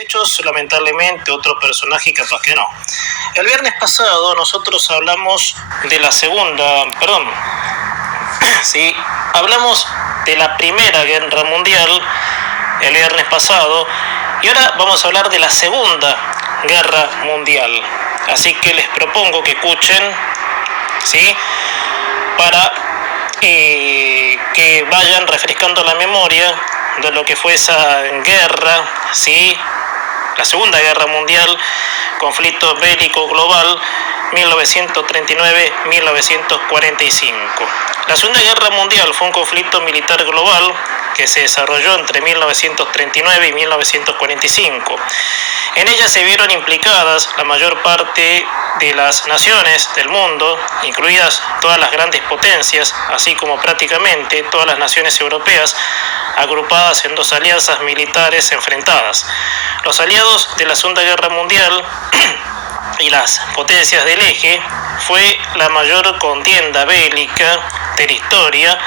hechos, lamentablemente, otro personaje capaz que no. El viernes pasado nosotros hablamos de la segunda, sí, hablamos de la Primera Guerra Mundial el viernes pasado y ahora vamos a hablar de la Segunda Guerra Mundial. Así que les propongo que escuchen, ¿sí? Para que vayan refrescando la memoria de lo que fue esa guerra, ¿sí? La Segunda Guerra Mundial, conflicto bélico global, 1939-1945. La Segunda Guerra Mundial fue un conflicto militar global que se desarrolló entre 1939 y 1945. En ella se vieron implicadas la mayor parte de las naciones del mundo, incluidas todas las grandes potencias, así como prácticamente todas las naciones europeas, agrupadas en dos alianzas militares enfrentadas. Los aliados de la Segunda Guerra Mundial y las potencias del eje fue la mayor contienda bélica de la historia,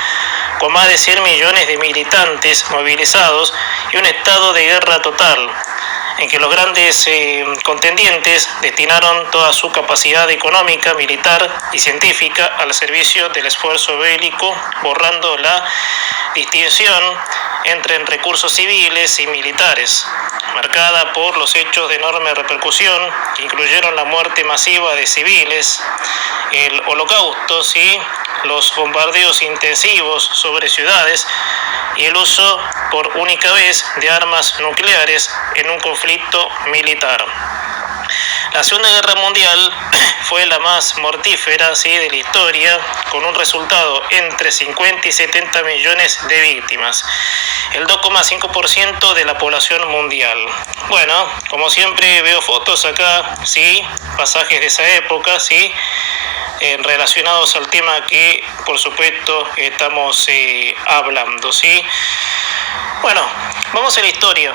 con más de 100 millones de militantes movilizados y un estado de guerra total, en que los grandes contendientes destinaron toda su capacidad económica, militar y científica al servicio del esfuerzo bélico, borrando la distinción entre recursos civiles y militares, marcada por los hechos de enorme repercusión que incluyeron la muerte masiva de civiles, el holocausto, ¿sí?, los bombardeos intensivos sobre ciudades y el uso por única vez de armas nucleares en un conflicto militar. La Segunda Guerra Mundial fue la más mortífera, ¿sí?, de la historia, con un resultado entre 50 y 70 millones de víctimas, el 2,5% de la población mundial. Bueno, como siempre veo fotos acá, ¿sí?, pasajes de esa época, ¿sí?, relacionados al tema que, por supuesto, estamos hablando, ¿sí? Bueno, vamos a la historia.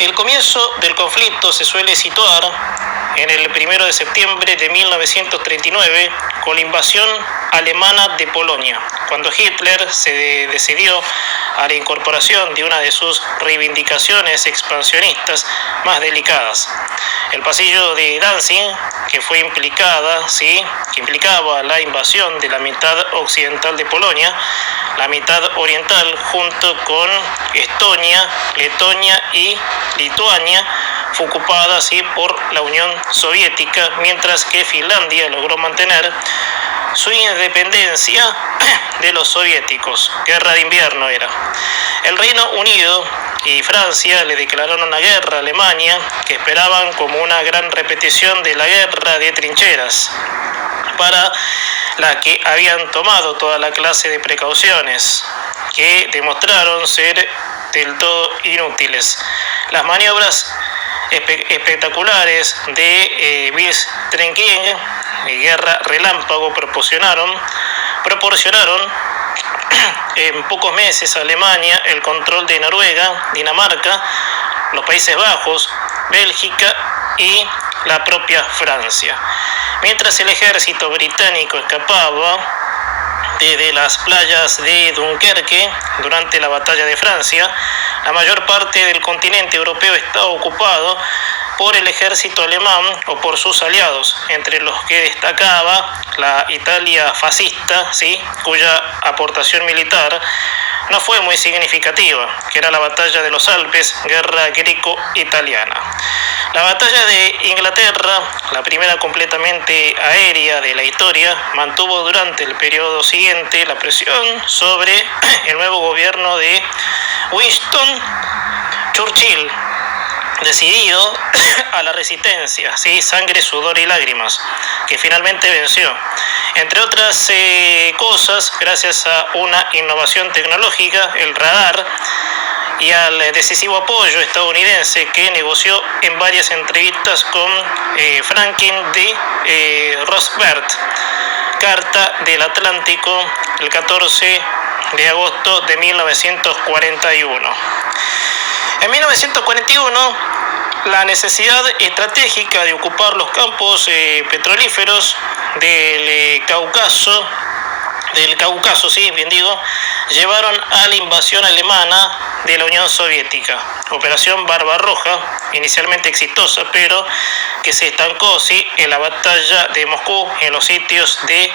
El comienzo del conflicto se suele situar en el 1 de septiembre de 1939 con la invasión alemana de Polonia, cuando Hitler se decidió a la incorporación de una de sus reivindicaciones expansionistas más delicadas, el pasillo de Danzig, que fue implicaba la invasión de la mitad occidental de Polonia, la mitad oriental, junto con Estonia, Letonia y Lituania, fue ocupada por la Unión Soviética, mientras que Finlandia logró mantener su independencia de los soviéticos. Guerra de invierno era. El Reino Unido y Francia le declararon una guerra a Alemania, que esperaban como una gran repetición de la guerra de trincheras, para la que habían tomado toda la clase de precauciones, que demostraron ser del todo inútiles. Las maniobras espectaculares de Blitzkrieg, guerra relámpago, proporcionaron en pocos meses a Alemania el control de Noruega, Dinamarca, los Países Bajos, Bélgica y la propia Francia. Mientras el ejército británico escapaba desde las playas de Dunkerque durante la batalla de Francia, la mayor parte del continente europeo estaba ocupado por el ejército alemán o por sus aliados, entre los que destacaba la Italia fascista, ¿sí?, cuya aportación militar no fue muy significativa, que era la batalla de los Alpes, guerra greco-italiana. La batalla de Inglaterra, la primera completamente aérea de la historia, mantuvo durante el periodo siguiente la presión sobre el nuevo gobierno de Winston Churchill, decidido a la resistencia, ¿sí?, sangre, sudor y lágrimas, que finalmente venció. Entre otras cosas, gracias a una innovación tecnológica, el radar, y al decisivo apoyo estadounidense, que negoció en varias entrevistas con Franklin D. Roosevelt, Carta del Atlántico, el 14 de agosto de 1941. En 1941, la necesidad estratégica de ocupar los campos petrolíferos del Cáucaso del Cáucaso, sí, bien digo, llevaron a la invasión alemana de la Unión Soviética. Operación Barbarroja, inicialmente exitosa, pero que se estancó, sí, en la batalla de Moscú, en los sitios de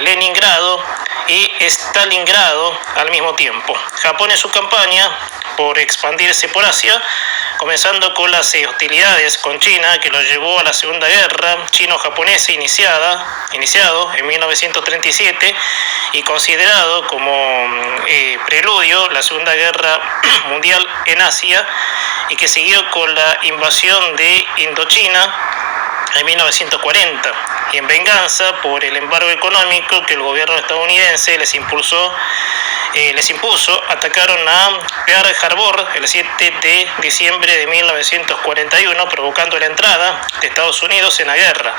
Leningrado y Stalingrado al mismo tiempo. Japón en su campaña por expandirse por Asia, comenzando con las hostilidades con China, que lo llevó a la Segunda Guerra Chino-Japonesa iniciado en 1937 y considerado como preludio la Segunda Guerra Mundial en Asia, y que siguió con la invasión de Indochina en 1940, y en venganza por el embargo económico que el gobierno estadounidense les impuso, atacaron a Pearl Harbor el 7 de diciembre de 1941, provocando la entrada de Estados Unidos en la guerra.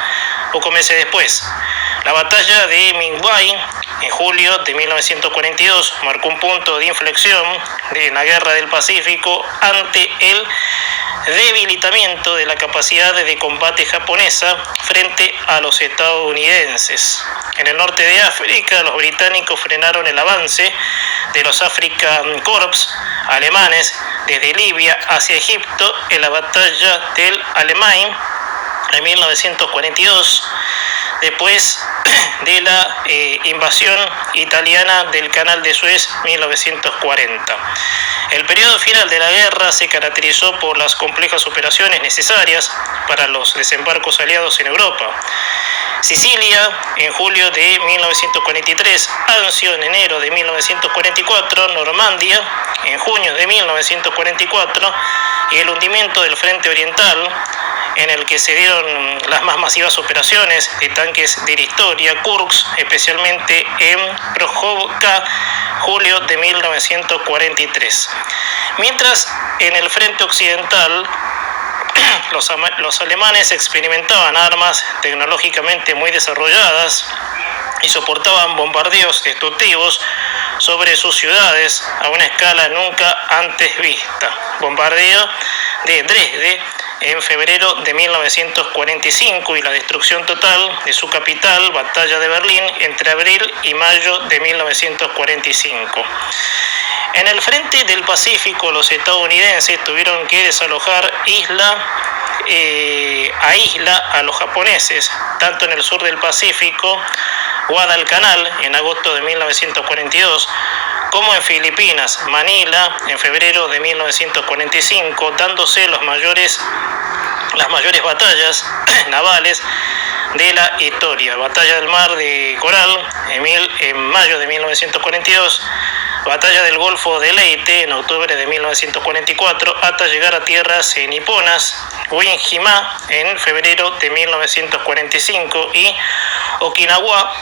Pocos meses después, la batalla de Midway en julio de 1942 marcó un punto de inflexión en la guerra del Pacífico ante el debilitamiento de la capacidad de combate japonesa frente a los estadounidenses. En el norte de África, los británicos frenaron el avance de los African Corps alemanes desde Libia hacia Egipto en la batalla del Alamein en 1942, después de la invasión italiana del Canal de Suez 1940. El periodo final de la guerra se caracterizó por las complejas operaciones necesarias para los desembarcos aliados en Europa. Sicilia en julio de 1943, Anzio en enero de 1944, Normandía en junio de 1944 y el hundimiento del Frente Oriental, en el que se dieron las más masivas operaciones de tanques de la historia, Kursk, especialmente en Prokhorovka, julio de 1943. Mientras en el frente occidental los alemanes experimentaban armas tecnológicamente muy desarrolladas y soportaban bombardeos destructivos sobre sus ciudades a una escala nunca antes vista. Bombardeo de Dresde en febrero de 1945 y la destrucción total de su capital, Batalla de Berlín, entre abril y mayo de 1945. En el frente del Pacífico, los estadounidenses tuvieron que desalojar isla a los japoneses, tanto en el sur del Pacífico, Guadalcanal, en agosto de 1942, como en Filipinas, Manila, en febrero de 1945, dándose las mayores batallas navales de la historia. Batalla del Mar de Coral en mayo de 1942, Batalla del Golfo de Leyte en octubre de 1944, hasta llegar a tierras niponas, Uinjima en febrero de 1945 y Okinawa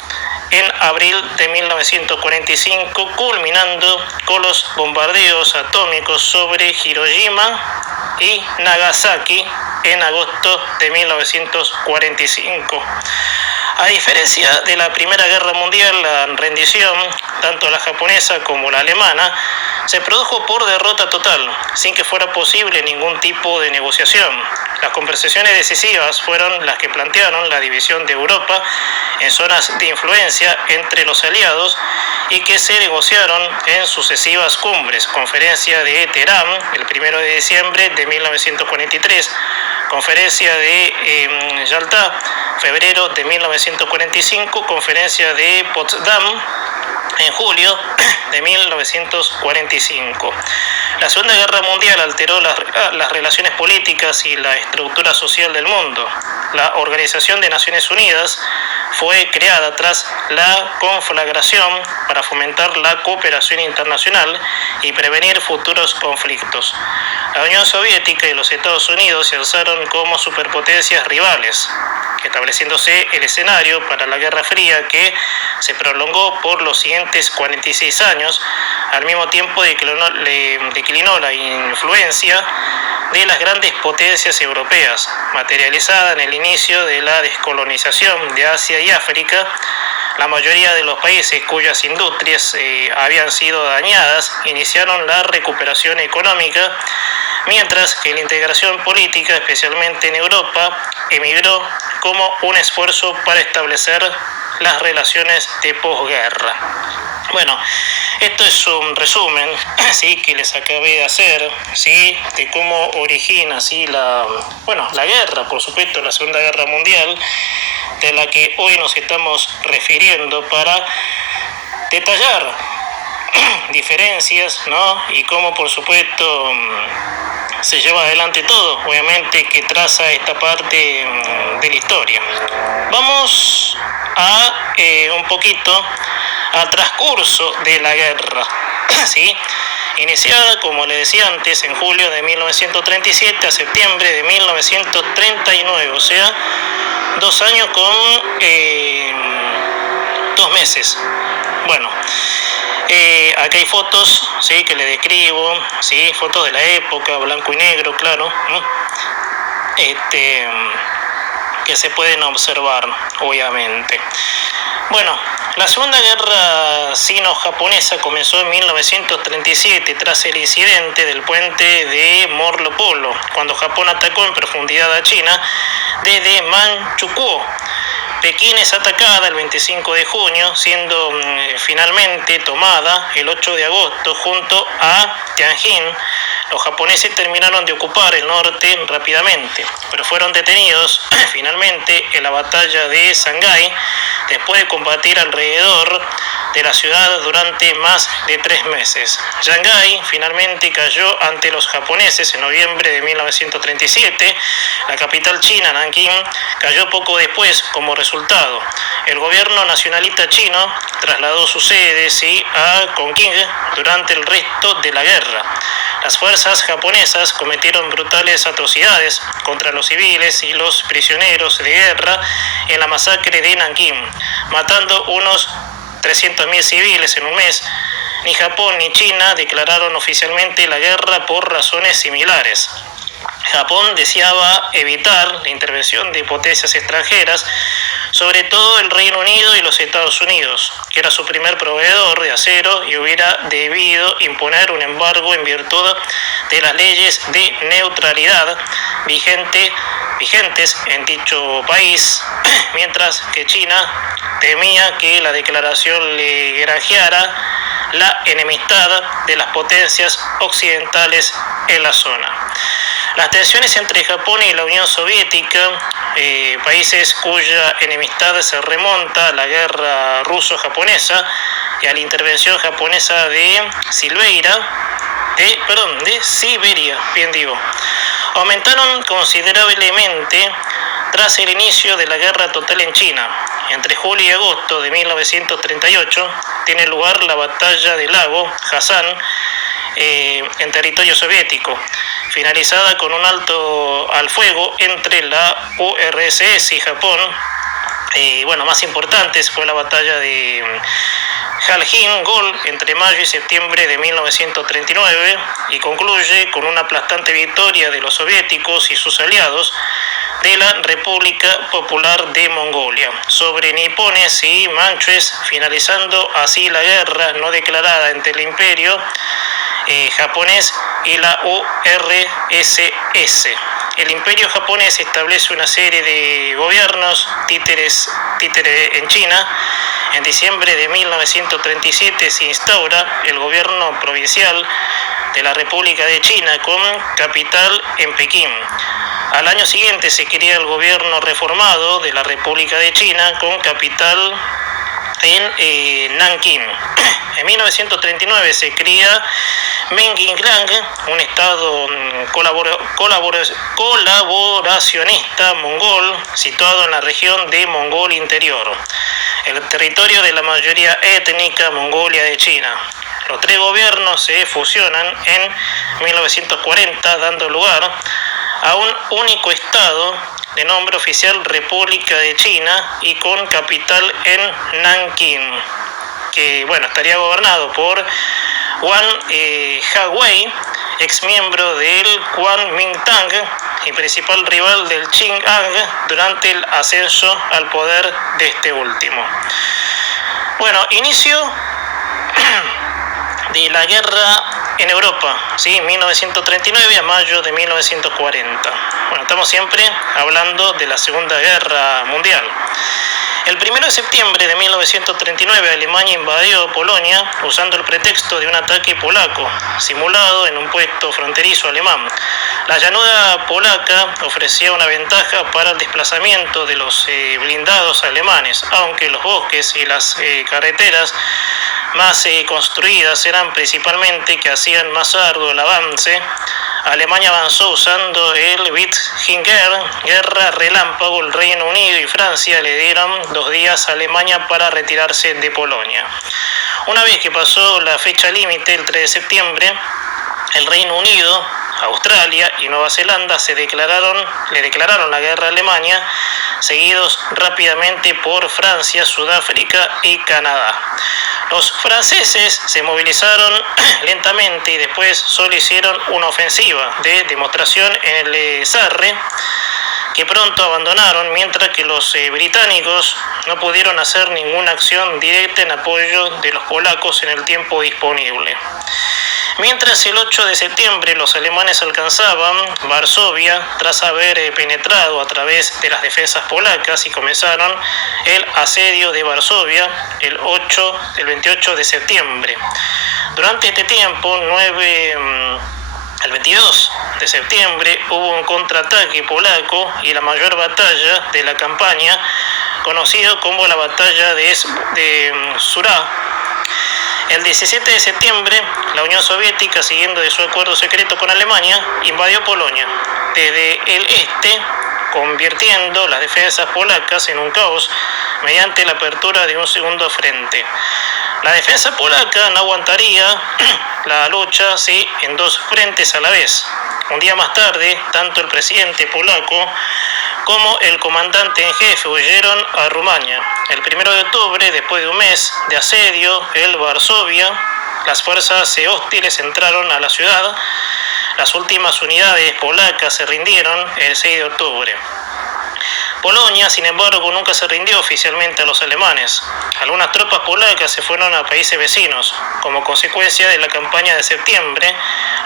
en abril de 1945, culminando con los bombardeos atómicos sobre Hiroshima y Nagasaki en agosto de 1945. A diferencia de la Primera Guerra Mundial, la rendición, tanto la japonesa como la alemana, se produjo por derrota total, sin que fuera posible ningún tipo de negociación. Las conversaciones decisivas fueron las que plantearon la división de Europa en zonas de influencia entre los aliados y que se negociaron en sucesivas cumbres. Conferencia de Teherán, el 1 de diciembre de 1943, Conferencia de Yalta, febrero de 1945, Conferencia de Potsdam, en julio de 1945. La Segunda Guerra Mundial alteró las relaciones políticas y la estructura social del mundo. La Organización de Naciones Unidas fue creada tras la conflagración para fomentar la cooperación internacional y prevenir futuros conflictos. La Unión Soviética y los Estados Unidos se alzaron como superpotencias rivales, estableciéndose el escenario para la Guerra Fría, que se prolongó por los siguientes 46 años, al mismo tiempo declinó la influencia de las grandes potencias europeas, materializada en el inicio de la descolonización de Asia y África. La mayoría de los países cuyas industrias habían sido dañadas iniciaron la recuperación económica, mientras que la integración política, especialmente en Europa, emigró como un esfuerzo para establecer las relaciones de posguerra. Bueno, esto es un resumen, ¿sí?, que les acabé de hacer, ¿sí?, de cómo origina, ¿sí?, la guerra, por supuesto, la Segunda Guerra Mundial, de la que hoy nos estamos refiriendo, para detallar diferencias, ¿no?, y cómo, por supuesto, se lleva adelante todo, obviamente, que traza esta parte de la historia. Vamos a un poquito al transcurso de la guerra, ¿sí?, iniciada, como les decía antes, en julio de 1937 a septiembre de 1939, o sea, 2 años con 2 meses. Bueno, acá hay fotos, ¿sí?, que le describo, ¿sí?, fotos de la época, blanco y negro, claro, ¿no?, que se pueden observar, obviamente. Bueno, la Segunda Guerra Sino-Japonesa comenzó en 1937 tras el incidente del puente de Marco Polo, cuando Japón atacó en profundidad a China desde Manchukuo. Pekín es atacada el 25 de junio, siendo finalmente tomada el 8 de agosto junto a Tianjin. Los japoneses terminaron de ocupar el norte rápidamente, pero fueron detenidos finalmente en la batalla de Shanghái, después de combatir alrededor de la ciudad durante más de 3 meses. Shanghái finalmente cayó ante los japoneses en noviembre de 1937. La capital china, Nankín, cayó poco después como resultado. El gobierno nacionalista chino trasladó su sede a Tonkin durante el resto de la guerra. Las fuerzas japonesas cometieron brutales atrocidades contra los civiles y los prisioneros de guerra en la masacre de Nankín, matando unos 300.000 civiles en un mes. Ni Japón ni China declararon oficialmente la guerra por razones similares. Japón deseaba evitar la intervención de potencias extranjeras, sobre todo el Reino Unido y los Estados Unidos, que era su primer proveedor de acero y hubiera debido imponer un embargo en virtud de las leyes de neutralidad vigentes en dicho país, mientras que China temía que la declaración le granjeara la enemistad de las potencias occidentales en la zona. Las tensiones entre Japón y la Unión Soviética, países cuya enemistad se remonta a la guerra ruso-japonesa y a la intervención japonesa de Siberia, aumentaron considerablemente tras el inicio de la guerra total en China. Entre julio y agosto de 1938 tiene lugar la batalla del lago Hassan en territorio soviético, finalizada con un alto al fuego entre la URSS y Japón. Más importantes fue la batalla de Jalgin-Gol entre mayo y septiembre de 1939 y concluye con una aplastante victoria de los soviéticos y sus aliados de la República Popular de Mongolia sobre nipones y manchúes, finalizando así la guerra no declarada entre el Imperio japonés y la URSS. El Imperio japonés establece una serie de gobiernos títeres en China. En diciembre de 1937 se instaura el gobierno provincial de la República de China con capital en Pekín. Al año siguiente se crea el gobierno reformado de la República de China con capital en Nankín. En 1939 se crea Mengjiang, un estado colaboracionista mongol situado en la región de Mongolia Interior, el territorio de la mayoría étnica mongolia de China. Los 3 gobiernos se fusionan en 1940, dando lugar a un único estado de nombre oficial República de China y con capital en Nankín, que estaría gobernado por Wang Jawei, ex miembro del Kuomintang y principal rival del Qing-Ang durante el ascenso al poder de este último. Inicio de la guerra en Europa, 1939 a mayo de 1940. Estamos siempre hablando de la Segunda Guerra Mundial. El 1 de septiembre de 1939 Alemania invadió Polonia usando el pretexto de un ataque polaco, simulado en un puesto fronterizo alemán. La llanura polaca ofrecía una ventaja para el desplazamiento de los blindados alemanes, aunque los bosques y las carreteras más construidas eran principalmente que hacían más arduo el avance. Alemania avanzó usando el Blitzinger, guerra relámpago. El Reino Unido y Francia le dieron 2 días a Alemania para retirarse de Polonia. Una vez que pasó la fecha límite, el 3 de septiembre, el Reino Unido, Australia y Nueva Zelanda le declararon la guerra a Alemania, seguidos rápidamente por Francia, Sudáfrica y Canadá. Los franceses se movilizaron lentamente y después solo hicieron una ofensiva de demostración en el Sarre, que pronto abandonaron, mientras que los británicos no pudieron hacer ninguna acción directa en apoyo de los polacos en el tiempo disponible. Mientras el 8 de septiembre los alemanes alcanzaban Varsovia tras haber penetrado a través de las defensas polacas y comenzaron el asedio de Varsovia el 28 de septiembre. Durante este tiempo, el 22 de septiembre hubo un contraataque polaco y la mayor batalla de la campaña, conocido como la batalla de Surat. El 17 de septiembre, la Unión Soviética, siguiendo de su acuerdo secreto con Alemania, invadió Polonia desde el este, convirtiendo las defensas polacas en un caos mediante la apertura de un segundo frente. La defensa polaca no aguantaría la lucha en 2 frentes a la vez. Un día más tarde, tanto el presidente polaco como el comandante en jefe huyeron a Rumania. El 1 de octubre, después de un mes de asedio, Varsovia, las fuerzas hostiles entraron a la ciudad. Las últimas unidades polacas se rindieron el 6 de octubre. Polonia, sin embargo, nunca se rindió oficialmente a los alemanes. Algunas tropas polacas se fueron a países vecinos. Como consecuencia de la campaña de septiembre,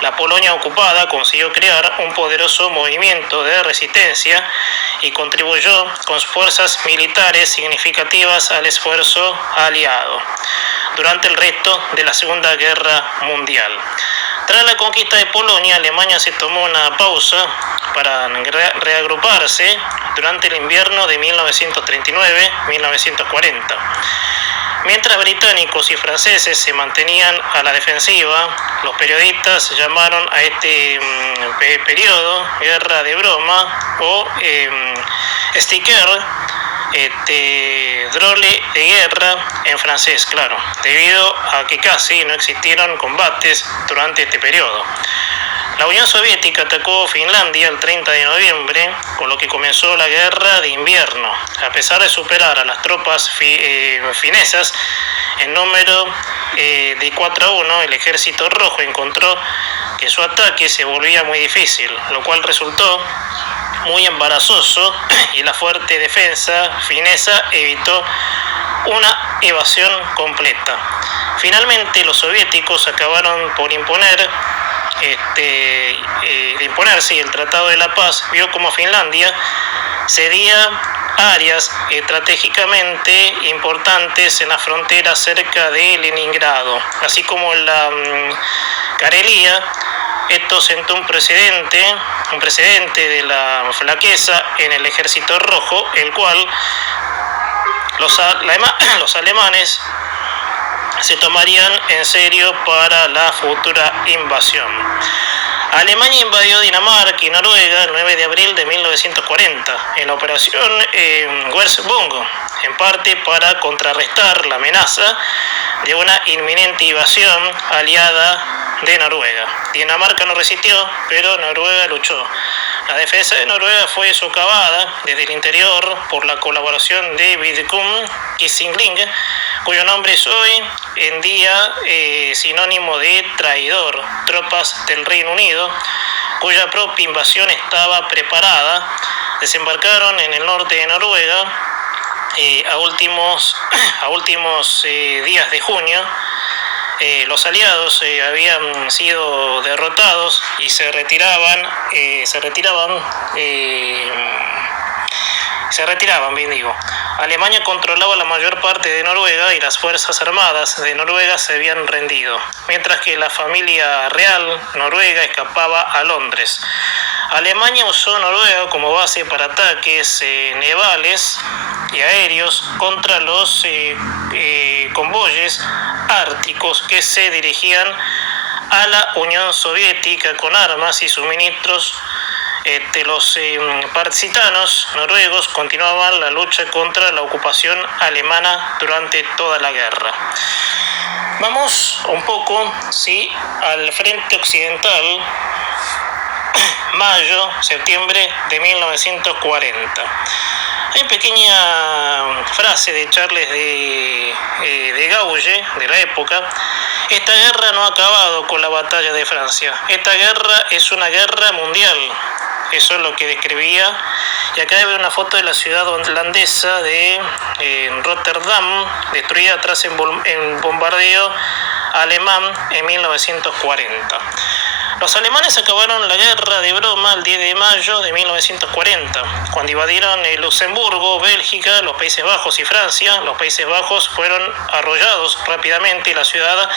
la Polonia ocupada consiguió crear un poderoso movimiento de resistencia y contribuyó con fuerzas militares significativas al esfuerzo aliado durante el resto de la Segunda Guerra Mundial. Tras la conquista de Polonia, Alemania se tomó una pausa para reagruparse durante el invierno de 1939-1940. Mientras británicos y franceses se mantenían a la defensiva, los periodistas llamaron a este periodo guerra de broma o sticker, drole de guerra en francés, claro, debido a que casi no existieron combates durante este periodo. La Unión Soviética atacó Finlandia el 30 de noviembre, con lo que comenzó la guerra de invierno. A pesar de superar a las tropas finesas en número de 4-1, el Ejército Rojo encontró que su ataque se volvía muy difícil, lo cual resultó muy embarazoso y la fuerte defensa finesa evitó una evasión completa. Finalmente, los soviéticos acabaron por imponerse, y el Tratado de la Paz vio como Finlandia cedía áreas estratégicamente importantes en la frontera cerca de Leningrado, así como la Karelia. Esto sentó un precedente de la flaqueza en el Ejército Rojo, el cual los alemanes se tomarían en serio para la futura invasión. Alemania invadió Dinamarca y Noruega el 9 de abril de 1940 en la operación Wersbung, en parte para contrarrestar la amenaza de una inminente invasión aliada de Noruega. Dinamarca no resistió, pero Noruega luchó. La defensa de Noruega fue socavada desde el interior por la colaboración de Vidkun Quisling, cuyo nombre es hoy en día sinónimo de traidor, tropas del Reino Unido, cuya propia invasión estaba preparada, desembarcaron en el norte de Noruega a últimos días de junio. Los aliados habían sido derrotados y se retiraban se retiraban, bien digo. Alemania controlaba la mayor parte de Noruega y las fuerzas armadas de Noruega se habían rendido, mientras que la familia real noruega escapaba a Londres. Alemania usó Noruega como base para ataques navales y aéreos contra los convoyes árticos que se dirigían a la Unión Soviética con armas y suministros. Los partisitanos noruegos continuaban la lucha contra la ocupación alemana durante toda la guerra. Vamos un poco, ¿sí?, al frente occidental, mayo-septiembre de 1940. Hay una pequeña frase de Charles de Gaulle, de la época: esta guerra no ha acabado con la batalla de Francia, esta guerra es una guerra mundial. Eso es lo que describía. Y acá hay una foto de la ciudad holandesa de Rotterdam, destruida tras un bombardeo alemán en 1940. Los alemanes acabaron la guerra de broma el 10 de mayo de 1940, cuando invadieron Luxemburgo, Bélgica, los Países Bajos y Francia. Los Países Bajos fueron arrollados rápidamente y la ciudad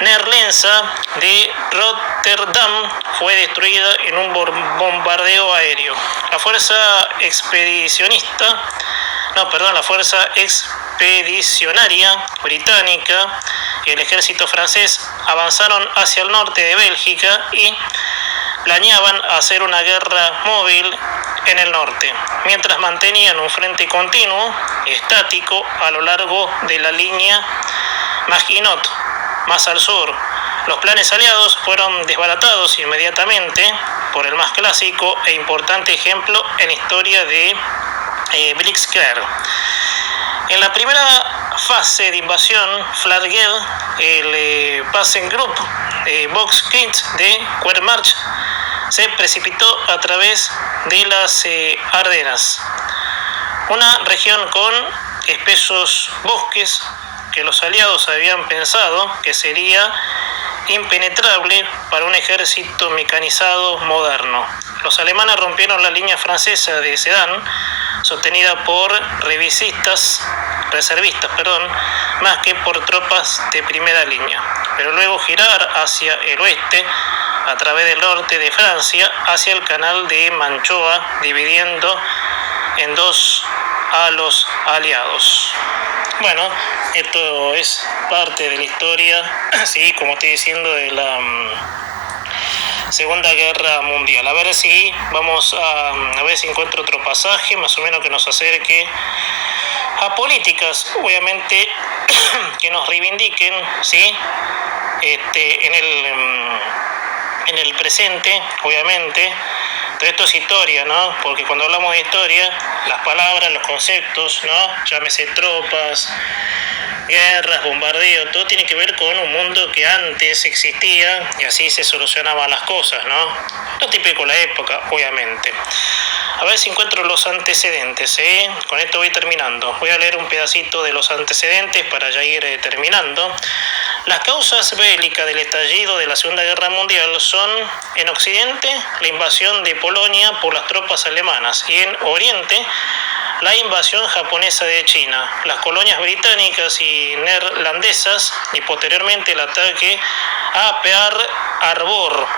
neerlandesa de Rotterdam fue destruida en un bombardeo aéreo. La fuerza expedicionaria británica y el ejército francés avanzaron hacia el norte de Bélgica y planeaban hacer una guerra móvil en el norte, mientras mantenían un frente continuo y estático a lo largo de la línea Maginot, más al sur. Los planes aliados fueron desbaratados inmediatamente por el más clásico e importante ejemplo en la historia de Blitzkrieg. En la primera fase de invasión, Flagel, el Passing Group Volkskrieg de Wehrmacht, se precipitó a través de las Ardenas, una región con espesos bosques que los aliados habían pensado que sería impenetrable para un ejército mecanizado moderno. Los alemanes rompieron la línea francesa de Sedan, sostenida por reservistas, más que por tropas de primera línea, pero luego girar hacia el oeste a través del norte de Francia hacia el canal de Manchoa, dividiendo en dos a los aliados. Bueno, esto es parte de la historia, sí, como estoy diciendo, de la Segunda Guerra Mundial. A ver si encuentro otro pasaje más o menos que nos acerque a políticas, obviamente, que nos reivindiquen, ¿sí?, en el presente, obviamente. Todo esto es historia, ¿no? Porque cuando hablamos de historia, las palabras, los conceptos, ¿no?, llámese tropas, guerras, bombardeos, todo tiene que ver con un mundo que antes existía y así se solucionaban las cosas, ¿no? Lo típico de la época, obviamente. A ver si encuentro los antecedentes, ¿eh? Con esto voy terminando. Voy a leer un pedacito de los antecedentes para ya ir terminando. Las causas bélicas del estallido de la Segunda Guerra Mundial son, en Occidente, la invasión de Polonia por las tropas alemanas y en Oriente, la invasión japonesa de China, las colonias británicas y neerlandesas y posteriormente el ataque a Pearl Harbor.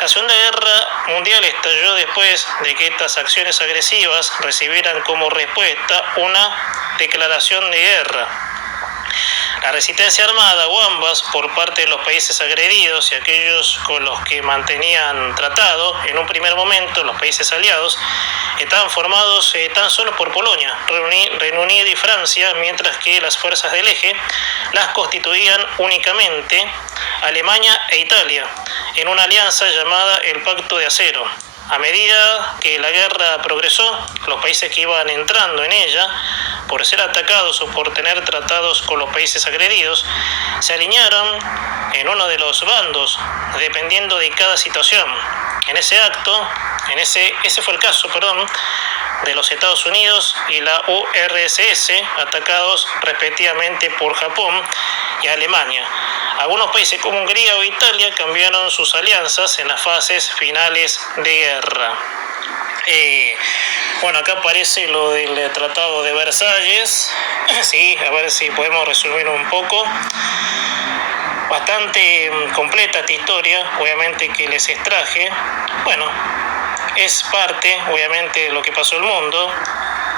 La Segunda Guerra Mundial estalló después de que estas acciones agresivas recibieran como respuesta una declaración de guerra. La resistencia armada o ambas por parte de los países agredidos y aquellos con los que mantenían tratado, en un primer momento los países aliados, estaban formados tan solo por Polonia, Reino Unido y Francia, mientras que las fuerzas del eje las constituían únicamente Alemania e Italia, en una alianza llamada el Pacto de Acero. A medida que la guerra progresó, los países que iban entrando en ella, por ser atacados o por tener tratados con los países agredidos, se alinearon en uno de los bandos, dependiendo de cada situación. Ese fue el caso, de los Estados Unidos y la URSS, atacados respectivamente por Japón y Alemania. Algunos países como Hungría o Italia cambiaron sus alianzas en las fases finales de guerra. Bueno, acá aparece lo del Tratado de Versalles, sí, a ver si podemos resumir un poco. Bastante completa esta historia, obviamente que les extraje. Bueno, es parte, obviamente, de lo que pasó en el mundo,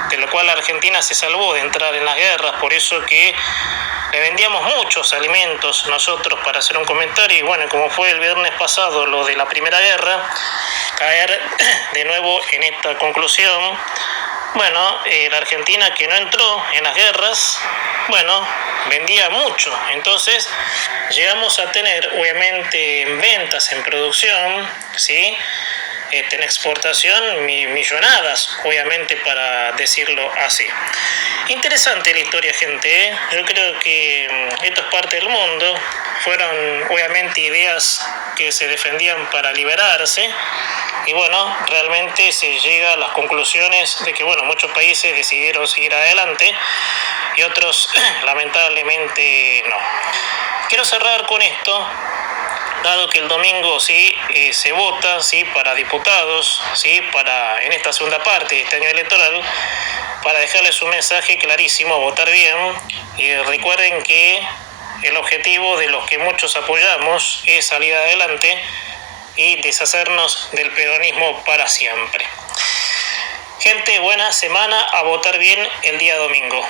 de lo cual Argentina se salvó de entrar en las guerras, por eso que le vendíamos muchos alimentos nosotros para hacer un comentario, y bueno, como fue el viernes pasado lo de la Primera Guerra, caer de nuevo en esta conclusión. Bueno, la Argentina que no entró en las guerras, bueno, vendía mucho, entonces llegamos a tener obviamente en ventas, en producción, ¿sí? En exportación millonadas, obviamente, para decirlo así. Interesante la historia, gente, ¿eh? Yo creo que esto es parte del mundo. Fueron obviamente ideas que se defendían para liberarse, y bueno, realmente se llega a las conclusiones de que bueno, muchos países decidieron seguir adelante y otros lamentablemente no. Quiero cerrar con esto, dado que el domingo sí se vota, sí, para diputados, sí, para en esta segunda parte de este año electoral, para dejarles un mensaje clarísimo: votar bien. Y recuerden que el objetivo de los que muchos apoyamos es salir adelante y deshacernos del peronismo para siempre. Gente, buena semana, a votar bien el día domingo.